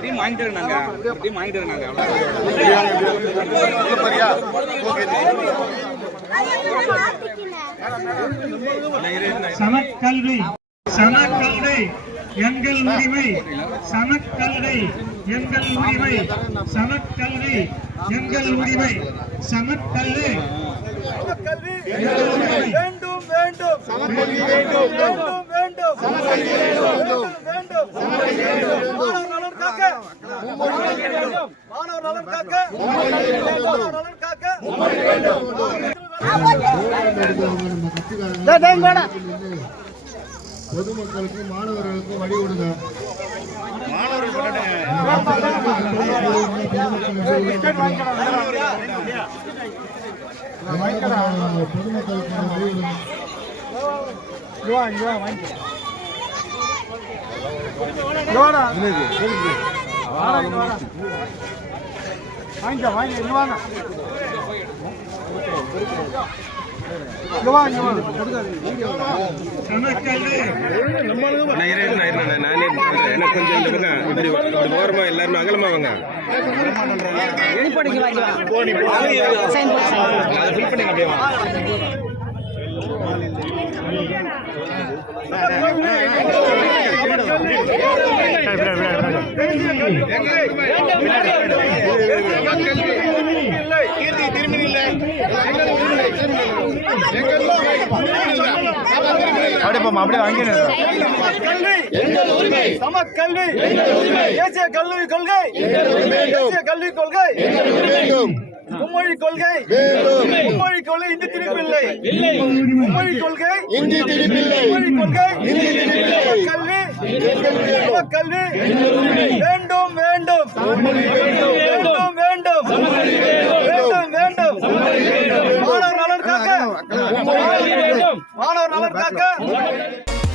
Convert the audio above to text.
Team வாங்கிட்டு இருந்தாங்க ஒரு டீம் வாங்கிட்டு இருந்தாங்க சமக்கல்வி சமக்கல்வி எங்கள் உரிமை. சமக்கல்வி எங்கள் உரிமை. சமக்கல்வி எங்கள் உரிமை. சமக்கல்வி வேண்டும் வேண்டும். சமக்கல்வி வேண்டும் வேண்டும். வேண்டும் சமக்கல்வி வேண்டும். வேண்டும் மாணவர் நலன் காக்க. மாணவர் நலன் காக்க. மாணவர் நலன் காக்க. பொதுமக்களுக்கும் மாணவர்களுக்கும் வழி கொடுங்க பொதுமக்களுக்கு வழி கொடுங்க. வாங்க வாங்க. இங்க நானே எனக்கு கொஞ்சம் இந்த பக்கம் இப்படி ஓரமா எல்லாருமே அகலமா வாங்க அப்படியே வாங்க. கல்வி சமக்கல்வி. தேசிய கல்வி கொள்கை. தேசிய கல்வி கொள்கை. மும்மொழி கொள்கை. மும்மொழி கொள்கை இந்தி திருப்பில்லை மும்மொழி கொள்கை. இந்தி திருப்பில்லை மும்மொழி கொள்கை. இந்தி கல்வி கல்வி வேண்டும். வேண்டும். வேண்டும் வேண்டும் வேண்டும் வேண்டும் மாணவர் நலன் காக்க.